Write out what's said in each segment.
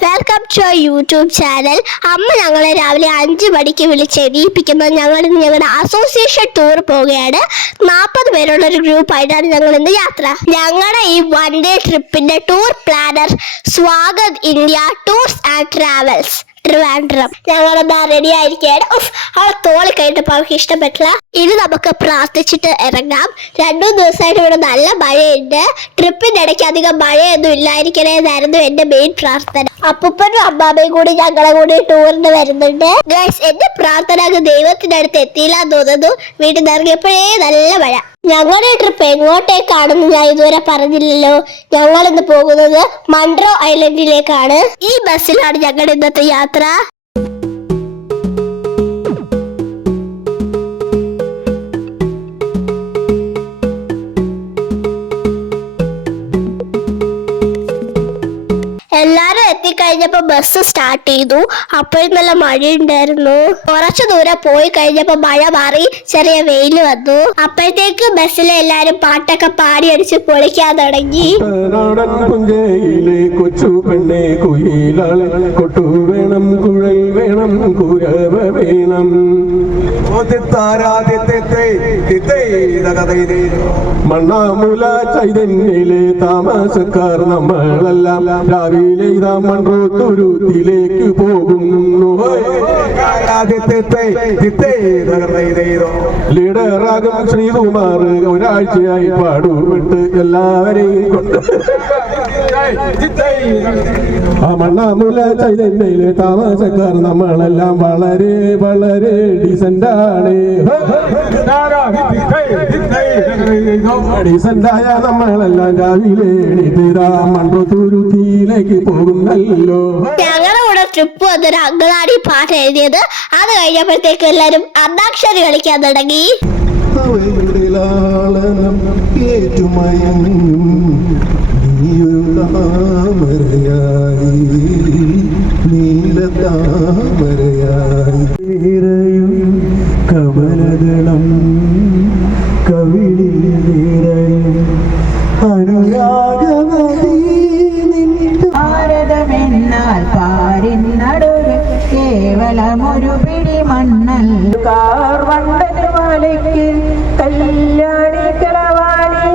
Welcome to YouTube channel. അമ്മ ഞങ്ങളെ രാവിലെ 5 മണിക്ക് വിളിച്ചെണീപ്പിക്കുന്നത് ഞങ്ങളുടെ അസോസിയേഷൻ ടൂർ പോവുകയാണ്. 40 പേരുള്ള ഒരു ഗ്രൂപ്പായിട്ടാണ് ഞങ്ങൾ ഇന്ന് യാത്ര. ഞങ്ങളുടെ ഈ 1 ഡേ ട്രിപ്പിന്റെ tour planner Swagat India tours and travels Trivandrum. ഞങ്ങളെന്താ റെഡി ആയിരിക്കുകയാണ്. അവളെ തോളി കഴിഞ്ഞപ്പോൾ അവർക്ക് ഇഷ്ടപ്പെട്ടില്ല. ഇനി നമുക്ക് പ്രാർത്ഥിച്ചിട്ട് ഇറങ്ങാം. 2 ദിവസമായിട്ട് ഇവിടെ നല്ല മഴയുണ്ട്. ട്രിപ്പിന്റെ ഇടയ്ക്ക് അധികം മഴയൊന്നും ഇല്ലായിരിക്കണേന്നായിരുന്നു എന്റെ മെയിൻ പ്രാർത്ഥന. അപ്പൂപ്പനും അമ്മാമ്മയും കൂടി ഞങ്ങളെ കൂടി ടൂറിന് വരുന്നുണ്ട്. ഗൈസ്, എന്റെ പ്രാർത്ഥന ദൈവത്തിന്റെ അടുത്ത് എത്തിയില്ല എന്ന് തോന്നുന്നു. വീട്ടിൽ നിന്ന് ഇറങ്ങിയപ്പോഴേ നല്ല മഴ. ഞങ്ങളുടെ ട്രിപ്പ് എങ്ങോട്ടേക്കാണെന്ന് ഞാൻ ഇതുവരെ പറഞ്ഞില്ലല്ലോ. ഞങ്ങൾ ഇന്ന് പോകുന്നത് മൺട്രോ ഐലൻഡിലേക്കാണ്. ഈ ബസ്സിലാണ് ഞങ്ങളുടെ ഇന്നത്തെ യാത്ര. എല്ലാരും എത്തിക്കഴിഞ്ഞപ്പോ ബസ് സ്റ്റാർട്ട് ചെയ്തു. അപ്പോഴും നല്ല മഴയുണ്ടായിരുന്നു. കുറച്ചു ദൂരം പോയി കഴിഞ്ഞപ്പോ മഴ മാറി ചെറിയ വെയിൽ വന്നു. അപ്പോഴത്തേക്ക് ബസ്സിലെ എല്ലാരും പാട്ടൊക്കെ പാടി അടിച്ച് പൊളിക്കാൻ തുടങ്ങി. കൊച്ചു പെണ്ണെ കൊട്ടു വേണം, കുഴൽ വേണം, കുരവ വേണം. മണ്ണാമുല ചൈതന്യയിലെ താമസക്കാർ നമ്മളെല്ലാം രാവിലെ ഇതാ മൺട്രോ തുരുത്തിലേക്ക് പോകുന്നു. ലീഡറാകും ശ്രീകുമാർ ഒരാഴ്ചയായി പാടുപെട്ട് എല്ലാവരെയും കൊണ്ട് ആ മണ്ണാമുല ചൈതന്യയിലെ താമസക്കാർ നമ്മളെല്ലാം വളരെ വളരെ ഡീസന്റാണ്. ഡീസന്റായ നമ്മളെല്ലാം രാവിലെ എണീറ്റ് മൺട്രോ തുരുത്തിയിലേക്ക് പോകുന്നല്ലോ. ഞങ്ങളുടെ കൂടെ ട്രിപ്പ് വന്നൊരു അംഗനാടി പാട്ട് എഴുതിയത്. അത് കഴിഞ്ഞപ്പോഴത്തേക്ക് എല്ലാരും അന്താക്ഷരി കളിക്കാൻ തുടങ്ങി. കമലദളം കവിളിൽ നിറയും അനുരാഗമതി ഭാരതമെന്നാൽ പാരിന്നടൊരു കേവലമൊരു പിടി മണ്ണൽ കാർവണ്ടനുമാലയ്ക്ക് കല്യാണി കളവാണി.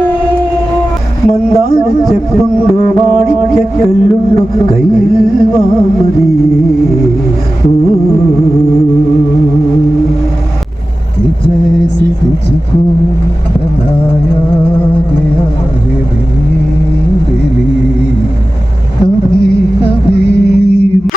മന്ദാരച്ചെപ്പുണ്ടോ മാണിക്കല്ലുണ്ടോ കയ്യിൽ വാമതിയേ. जैसे तुझको बनाया गया है मेरे लिए कभी कभी.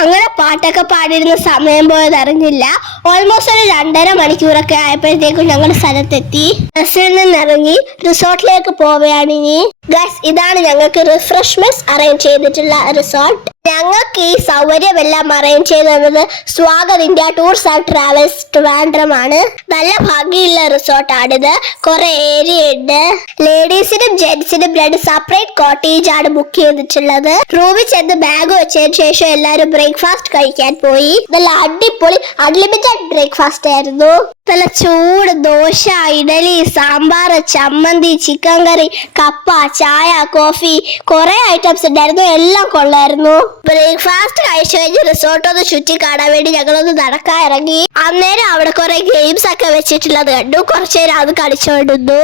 അങ്ങനെ പാട്ടൊക്കെ പാടിയിരുന്ന സമയം പോയത് അറിഞ്ഞില്ല. ഓൾമോസ്റ്റ് ഒരു 2.5 മണിക്കൂറൊക്കെ ആയപ്പോഴത്തേക്കും ഞങ്ങളുടെ സ്ഥലത്തെത്തി. ബസ്സിൽ നിന്നിറങ്ങി റിസോർട്ടിലേക്ക് പോവുകയാണ് ഇനി. ഗൈസ്, ഇതാണ് ഞങ്ങൾക്ക് റിഫ്രഷ്മെന്റ്സ് അറേഞ്ച് ചെയ്തിട്ടുള്ള റിസോർട്ട്. ഞങ്ങൾക്ക് ഈ സൗകര്യമെല്ലാം അറേഞ്ച് ചെയ്ത് തന്നത് Swagat India tours and travels Trivandrum ആണ്. നല്ല ഭംഗിയുള്ള റിസോർട്ടാണിത്. കുറെ ഏരിയ ഉണ്ട്. ലേഡീസിനും ജെന്റ്സിനും 2 സെപ്പറേറ്റ് കോട്ടേജ് ആണ് ബുക്ക് ചെയ്തിട്ടുള്ളത്. റൂമിൽ ചെന്ന് ബാഗ് വെച്ചതിന് ശേഷം എല്ലാവരും ബ്രേക്ക്ഫാസ്റ്റ് കഴിക്കാൻ പോയി. നല്ല അടിപൊളി അൺലിമിറ്റഡ് ബ്രേക്ക്ഫാസ്റ്റ് ആയിരുന്നു. നല്ല ചൂട് ദോശ, ഇഡലി, സാമ്പാർ, ചമ്മന്തി, ചിക്കൻ കറി, കപ്പ, ചായ, കോഫി, കുറെ ഐറ്റംസ് ഉണ്ടായിരുന്നു. എല്ലാം കൊള്ളായിരുന്നു. ബ്രേക്ക്ഫാസ്റ്റ് കഴിച്ചു കഴിഞ്ഞ് റിസോർട്ട് ഒന്ന് ചുറ്റി കാണാൻ വേണ്ടി ഞങ്ങളൊന്ന് നടക്കാൻ ഇറങ്ങി. അന്നേരം അവിടെ കുറെ ഗെയിംസ് ഒക്കെ വെച്ചിട്ടുള്ളത് കണ്ടു. കുറച്ചു നേരം അത് കളിച്ചോണ്ടിരുന്നു.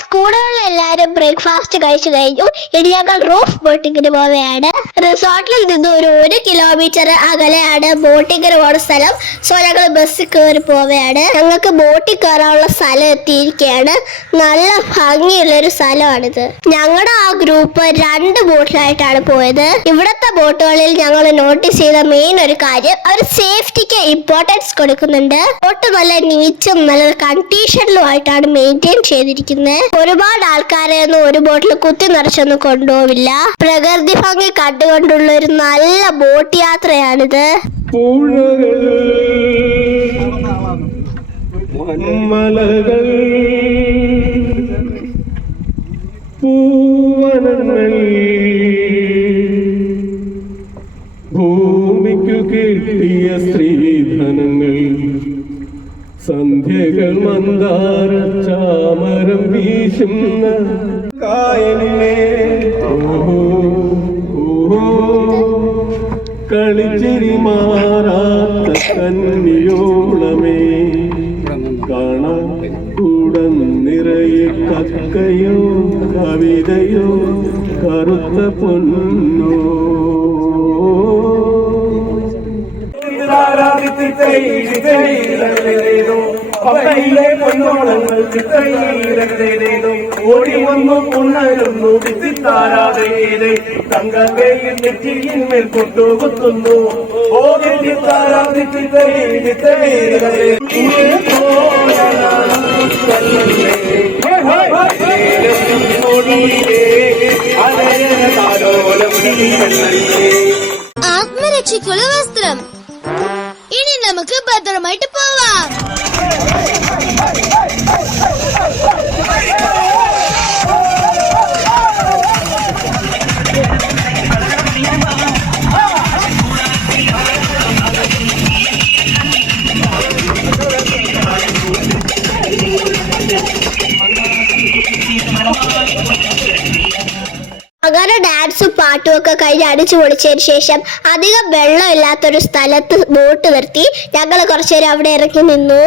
സ്കൂളുകളിൽ എല്ലാവരും ബ്രേക്ക്ഫാസ്റ്റ് കഴിച്ചു കഴിഞ്ഞു. ഇനി ഞങ്ങൾ റൂഫ് ബോട്ടിങ്ങിന് പോവുകയാണ്. റിസോർട്ടിൽ നിന്ന് ഒരു 1 കിലോമീറ്റർ അകലെയാണ് ബോട്ടിങ്ങിന് പോകുന്ന സ്ഥലം. സോ ഞങ്ങൾ ബസ്സിൽ കയറി പോവുകയാണ്. ഞങ്ങൾക്ക് ബോട്ടിൽ കയറാനുള്ള സ്ഥലം എത്തിയിരിക്കുകയാണ്. നല്ല ഭംഗിയുള്ളൊരു സ്ഥലമാണിത്. ഞങ്ങളുടെ ആ ഗ്രൂപ്പ് 2 ബോട്ടിലായിട്ടാണ് പോയത്. ഇവിടുത്തെ ബോട്ടുകളിൽ ഞങ്ങൾ നോട്ടീസ് ചെയ്ത മെയിൻ ഒരു കാര്യം, അവർ സേഫ്റ്റിക്ക് ഇമ്പോർട്ടൻസ് കൊടുക്കുന്നുണ്ട്. ബോട്ട് നല്ല നീറ്റും നല്ല കണ്ടീഷനിലും ആയിട്ടാണ് മെയിൻറ്റെയിൻ ചെയ്തിരിക്കുന്നത്. ഒരുപാട് ആൾക്കാരെ ഒന്നും ഒരു ബോട്ടിൽ കുത്തി നിറച്ചൊന്നും കൊണ്ടുപോവില്ല. പ്രകൃതി ഭംഗി കണ്ടുകൊണ്ടുള്ള ഒരു നല്ല ബോട്ട് യാത്രയാണിത്. മലകൾ വീശുന്ന കായലിനെ കളിച്ചിരി മാറാത്ത കന്നിയോളമേ കാണാൻ കൂടം നിറയെ കക്കയോ കവിതയോ കറുത്ത പൊന്നോ പപ്പയിലെ പൊന്നോളങ്ങൾ ചിത്രയിലേതോ ഓടി വന്നു പുണ്ണരുന്നു വിസിത്താരാതെ തങ്കയിൽ നെറ്റിയിന്മേൽ കൊട്ടുകുത്തുന്നു ഓ നെറ്റിത്താരാതെ ആത്മരക്ഷയ്ക്കുള്ള വസ്ത്രം. ഇനി നമുക്ക് ഭദ്രമായിട്ട് പോവാം. അങ്ങനെ ഡാൻസും പാട്ടും ഒക്കെ കഴിഞ്ഞ് അടിച്ചു പൊളിച്ചതിന് ശേഷം അധികം വെള്ളം ഇല്ലാത്തൊരു സ്ഥലത്ത് ബോട്ട് നിർത്തി ഞങ്ങൾ കുറച്ചുനേരം അവിടെ ഇറങ്ങി നിന്നു.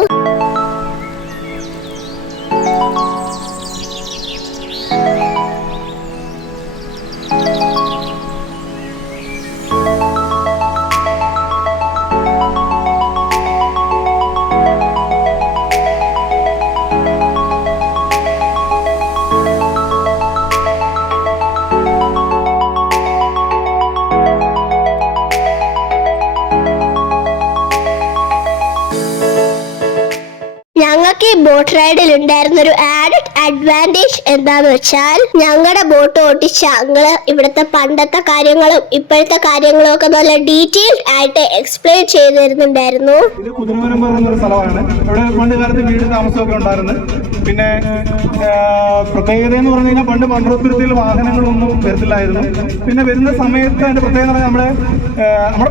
ഞങ്ങൾക്ക് ഈ ബോട്ട് റൈഡിൽ ഉണ്ടായിരുന്ന ഒരു ആഡഡ് അഡ്വാൻറ്റേജ് എന്താന്ന് വെച്ചാൽ ഞങ്ങളുടെ ബോട്ട് ഓട്ടിച്ച അങ്ങള് ഇവിടുത്തെ പണ്ടത്തെ കാര്യങ്ങളും ഇപ്പോഴത്തെ കാര്യങ്ങളും ഒക്കെ നല്ല ഡീറ്റെയിൽഡ് ആയിട്ട് എക്സ്പ്ലെയിൻ ചെയ്തു തരുന്നുണ്ടായിരുന്നു. ഇത് കുതിരമരം പറയുന്നൊരു സ്ഥലമാണ്. ഇവിടെ പണ്ട് കാലത്ത് വീട് താമസമൊക്കെ ഉണ്ടായിരുന്നു. പിന്നെ പ്രത്യേകത എന്ന് പറഞ്ഞു കഴിഞ്ഞാൽ പണ്ട് മൺറോത്തുരുത്തിയിൽ വാഹനങ്ങളൊന്നും വരത്തില്ലായിരുന്നു. പിന്നെ വരുന്ന സമയത്ത് അതിന്റെ പ്രത്യേകത നമ്മുടെ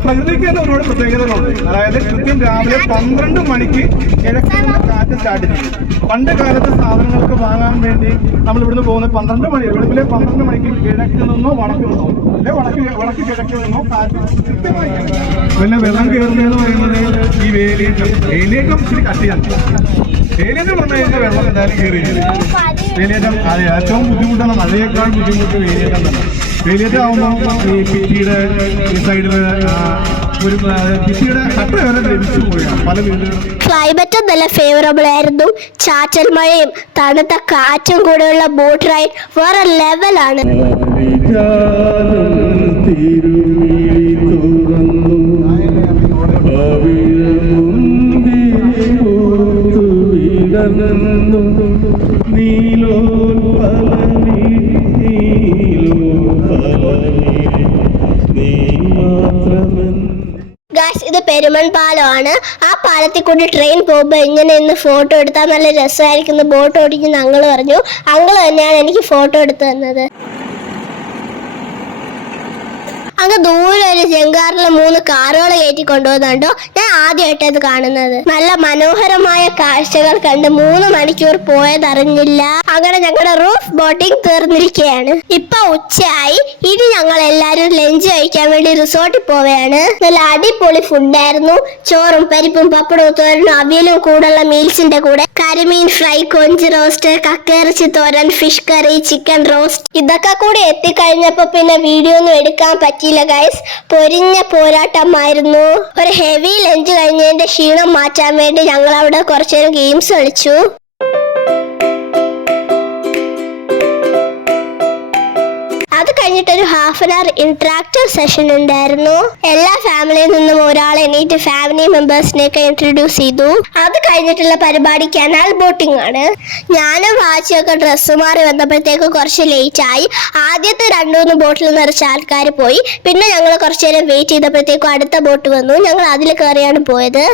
പ്രകൃതിക്ക് തന്നെ ഒരുപാട് പ്രത്യേകതകളുണ്ട്. അതായത് കൃത്യം രാവിലെ 12 മണിക്ക് കിഴക്കിൽ നിന്ന് കാറ്റ് സ്റ്റാർട്ട് ചെയ്യും. പണ്ട് കാലത്ത് സാധനങ്ങൾക്ക് വാങ്ങാൻ വേണ്ടി നമ്മൾ ഇവിടുന്ന് പോകുന്നത് 12 മണി വെളുപ്പിലെ 12 മണിക്ക് കിഴക്കിൽ നിന്നോ വടക്കിൽ നിന്നോ വടക്ക് കിഴക്കിൽ നിന്നോ കാറ്റ് കൃത്യമായി. പിന്നെ വെള്ളം കയറുന്നതെന്ന് പറയുന്നത് ഈ വേലിയേറ്റം ഇച്ചിരി കട്ടിയാണ്. വേലിയേറ്റം പറഞ്ഞു കഴിഞ്ഞാൽ വെള്ളം എന്തായാലും കയറിയില്ല. വേലിയേറ്റം അത് ഏറ്റവും ബുദ്ധിമുട്ടാണ്. മഴയേക്കാൾ ബുദ്ധിമുട്ട് വേലിയേറ്റം തന്നെ. വേലിയേറ്റം ആകുമ്പോൾ ഈ ഭിത്തിയുടെ ഈ സൈഡിൽ ഒരു ഭിത്തിയുടെ കട്ട വരെ ലഭിച്ചു പോയാണ് പല വീടുകളും. ക്ലൈമറ്റ് നല്ല ഫേവറബിൾ ആയിരുന്നു. ചാറ്റൽ മഴയും തണുത്ത കാറ്റും കൂടെയുള്ള ബോട്ട് റൈഡ് വേറെ ലെവലാണ്. ഇത് പെരുമൺ പാലമാണ്. ആ പാലത്തിൽ കൂടി ട്രെയിൻ പോകുമ്പോൾ ഇങ്ങനെ ഇന്ന് ഫോട്ടോ എടുത്താൽ നല്ല രസമായിരിക്കും. ബോട്ട് ഓടിക്കുന്ന അങ്കിള് പറഞ്ഞു. അങ്കിള് തന്നെയാണ് എനിക്ക് ഫോട്ടോ എടുത്തു തന്നത്. അങ്ങ് ദൂരെ ഒരു ജങ്കാറിൽ 3 കാറുകൾ കയറ്റി കൊണ്ടുപോകുന്നുണ്ടോ. ഞാൻ ആദ്യമായിട്ട് അത് കാണുന്നത്. നല്ല മനോഹരമായ കാഴ്ചകൾ കണ്ട് 3 മണിക്കൂർ പോയതറിഞ്ഞില്ല. അങ്ങനെ ഞങ്ങളുടെ റൂഫ് ബോട്ടിംഗ് തീർന്നിരിക്കുകയാണ്. ഇപ്പൊ ഉച്ചയായി. ഇനി ഞങ്ങൾ എല്ലാരും ലഞ്ച് കഴിക്കാൻ വേണ്ടി റിസോർട്ടിൽ പോവുകയാണ്. നല്ല അടിപൊളി ഫുഡായിരുന്നു. ചോറും പരിപ്പും പപ്പടവും തോരനും അവിയലും കൂടുള്ള മീൽസിന്റെ കൂടെ കരിമീൻ ഫ്രൈ, കൊഞ്ച് റോസ്റ്റ്, കക്കയിറച്ചി തോരൻ, ഫിഷ് കറി, ചിക്കൻ റോസ്റ്റ് ഇതൊക്കെ കൂടി എത്തിക്കഴിഞ്ഞപ്പോ പിന്നെ വീഡിയോ ഒന്നും എടുക്കാൻ പറ്റിയില്ല ഗൈസ്. പൊരിഞ്ഞ പോരാട്ടമായിരുന്നു. ഒരു ഹെവി ലഞ്ച് കഴിഞ്ഞതിന്റെ ക്ഷീണം മാറ്റാൻ വേണ്ടി ഞങ്ങൾ അവിടെ കുറച്ചേരം ഗെയിംസ് കളിച്ചു. അത് കഴിഞ്ഞിട്ടൊരു half an hour interactive session ഉണ്ടായിരുന്നു. എല്ലാ ഫാമിലിയിൽ നിന്നും ഒരാൾ എണീറ്റ് ഫാമിലി മെമ്പേഴ്സിനെയൊക്കെ ഇൻട്രൊഡ്യൂസ് ചെയ്തു. അത് കഴിഞ്ഞിട്ടുള്ള പരിപാടി കനാൽ ബോട്ടിംഗ് ആണ്. ഞാനും വാച്ചിയൊക്കെ ഡ്രസ്സ് മാറി വന്നപ്പോഴത്തേക്ക് കുറച്ച് ലേറ്റ് ആയി. ആദ്യത്തെ 2-3 ബോട്ടിൽ നിറച്ച ആൾക്കാർ പോയി. പിന്നെ ഞങ്ങൾ കുറച്ചു നേരം വെയിറ്റ് ചെയ്തപ്പോഴത്തേക്കും അടുത്ത ബോട്ട് വന്നു. ഞങ്ങൾ അതിൽ കയറിയാണ് പോയത്.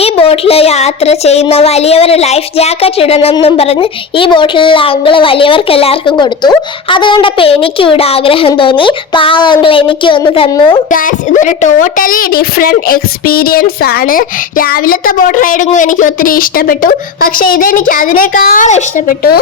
ഈ ബോട്ടിൽ യാത്ര ചെയ്യുന്ന വലിയവർ ലൈഫ് ജാക്കറ്റ് ഇടണം എന്നും പറഞ്ഞ് ഈ ബോട്ടിലുള്ള അങ്കിള് വലിയവർക്ക് എല്ലാവർക്കും കൊടുത്തു. അതുകൊണ്ടപ്പോൾ എനിക്കും ഇവിടെ ആഗ്രഹം തോന്നി. പാവ അങ്കിൾ എനിക്ക് ഒന്ന് തന്നു. ഇതൊരു ടോട്ടലി ഡിഫറെന്റ് എക്സ്പീരിയൻസ് ആണ്. രാവിലത്തെ ബോട്ട് റൈഡിങ്ങും എനിക്ക് ഒത്തിരി ഇഷ്ടപ്പെട്ടു. പക്ഷെ ഇതെനിക്ക് അതിനേക്കാളും ഇഷ്ടപ്പെട്ടു.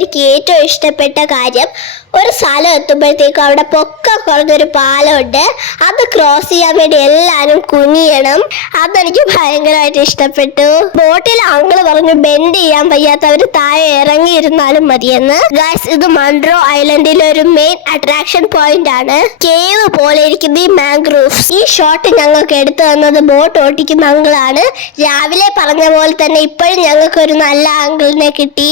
എനിക്ക് ഏറ്റവും ഇഷ്ടപ്പെട്ട കാര്യം, ഒരു സ്ഥലം എത്തുമ്പോഴത്തേക്കും അവിടെ പൊക്കം കുറഞ്ഞൊരു പാലമുണ്ട്. അത് ക്രോസ് ചെയ്യാൻ വേണ്ടി എല്ലാരും കുനിയണം. അതെനിക്ക് ഭയങ്കരമായിട്ട് ഇഷ്ടപ്പെട്ടു. ബോട്ടിൽ അങ്കിള് പറഞ്ഞു ബെൻഡ് ചെയ്യാൻ വയ്യാത്തവര് താഴെ ഇറങ്ങിയിരുന്നാലും മതിയെന്ന്. ഗൈസ്, ഇത് മൺട്രോ ഐലൻഡിലെ ഒരു മെയിൻ അട്രാക്ഷൻ പോയിന്റ് ആണ്. കേവ് പോലെ ഇരിക്കുന്ന ഈ മാംഗ്രൂവ്സ്. ഈ ഷോട്ട് ഞങ്ങൾക്ക് എടുത്തു തന്നത് ബോട്ട് ഓട്ടിക്കുന്ന അങ്കിളാണ്. രാവിലെ പറഞ്ഞ പോലെ തന്നെ ഇപ്പോഴും ഞങ്ങൾക്ക് ഒരു നല്ല അങ്കിളിനെ കിട്ടി.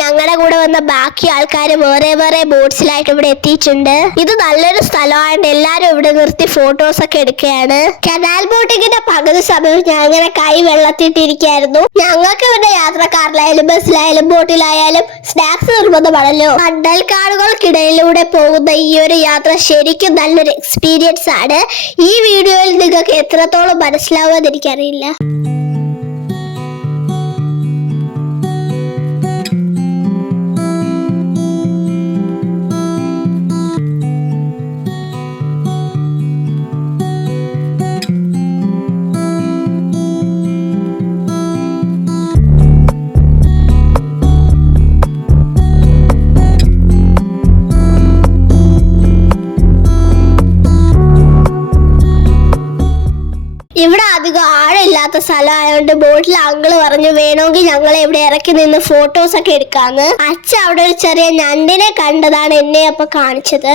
ഞങ്ങളുടെ കൂടെ വന്ന ബാക്കി ആൾക്കാർ വേറെ വേറെ ബോട്ട്സിലായിട്ട് ഇവിടെ എത്തിയിട്ടുണ്ട്. ഇത് നല്ലൊരു സ്ഥലമായിട്ട് എല്ലാരും ഇവിടെ നിർത്തി ഫോട്ടോസ് ഒക്കെ എടുക്കുകയാണ്. കനാൽ ബോട്ടിങ്ങിന്റെ പകുതി സമയം ഞങ്ങനെ കൈ വെള്ളത്തിട്ടിരിക്കായിരുന്നു. ഞങ്ങൾക്ക് ഇവിടെ യാത്രക്കാരിലായാലും ബസ്സിലായാലും ബോട്ടിലായാലും സ്നാക്സ് നിർബന്ധമാണല്ലോ. കണ്ടൽക്കാടുകൾക്കിടയിലൂടെ പോകുന്ന ഈ ഒരു യാത്ര ശരിക്കും നല്ലൊരു എക്സ്പീരിയൻസ് ആണ്. ഈ വീഡിയോയിൽ നിങ്ങൾക്ക് എത്രത്തോളം മനസ്സിലാവുമെന്ന് എനിക്കറിയില്ല. ഇവിടെ അധികം ആഴില്ലാത്ത സ്ഥലമായതുകൊണ്ട് ബോട്ടിൽ അങ്കിള് പറഞ്ഞു വേണമെങ്കിൽ ഞങ്ങളെ ഇവിടെ ഇറക്കി നിന്ന് ഫോട്ടോസ് ഒക്കെ എടുക്കാന്ന്. അച്ഛൻ അവിടെ ഒരു ചെറിയ ഞണ്ടിനെ കണ്ടതാണ് എന്നെ അപ്പൊ കാണിച്ചത്.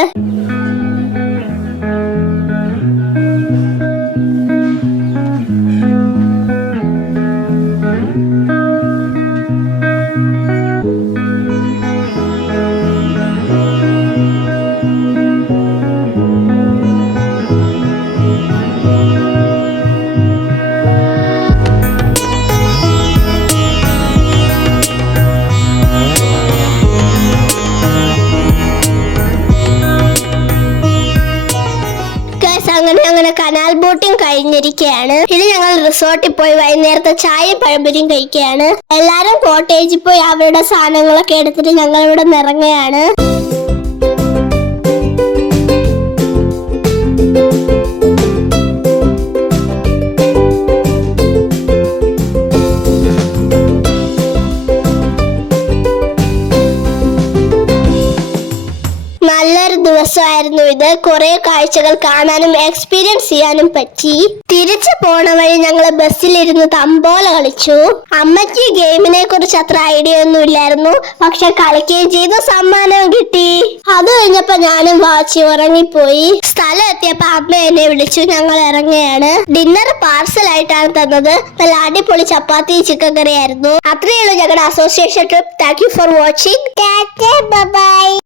അങ്ങനെ കനാൽ ബോട്ടിംഗ് കഴിഞ്ഞിരിക്കുകയാണ്. ഇനി ഞങ്ങൾ റിസോർട്ടിൽ പോയി വൈകുന്നേരത്തെ ചായയും പഴംപൊരിയും കഴിക്കുകയാണ്. എല്ലാരും കോട്ടേജിൽ പോയി അവരുടെ സാധനങ്ങളൊക്കെ എടുത്തിട്ട് ഞങ്ങൾ ഇവിടെ ഇറങ്ങുകയാണ്. നല്ലൊരു ദിവസമായിരുന്നു ഇത്. കുറെ കാഴ്ചകൾ കാണാനും എക്സ്പീരിയൻസ് ചെയ്യാനും പറ്റി. തിരിച്ചു പോണ വഴി ഞങ്ങൾ ബസ്സിലിരുന്ന് തമ്പോല കളിച്ചു. അമ്മയ്ക്ക് ഗെയിമിനെ കുറിച്ച് അത്ര ഐഡിയ ഒന്നും ഇല്ലായിരുന്നു, പക്ഷെ കളിക്കുകയും ചെയ്തു, സമ്മാനവും കിട്ടി. അത് കഴിഞ്ഞപ്പോ ഞാനും വാച്ച് ഉറങ്ങിപ്പോയി. സ്ഥലം എത്തിയപ്പോ അമ്മ എന്നെ വിളിച്ചു. ഞങ്ങൾ ഇറങ്ങുകയാണ്. ഡിന്നർ പാർസൽ ആയിട്ടാണ് തന്നത്. നല്ല അടിപൊളി ചപ്പാത്തി ചിക്കൻ കറി ആയിരുന്നു. അത്രയേ ഉള്ളൂ ഞങ്ങളുടെ association trip. Thank you for watching.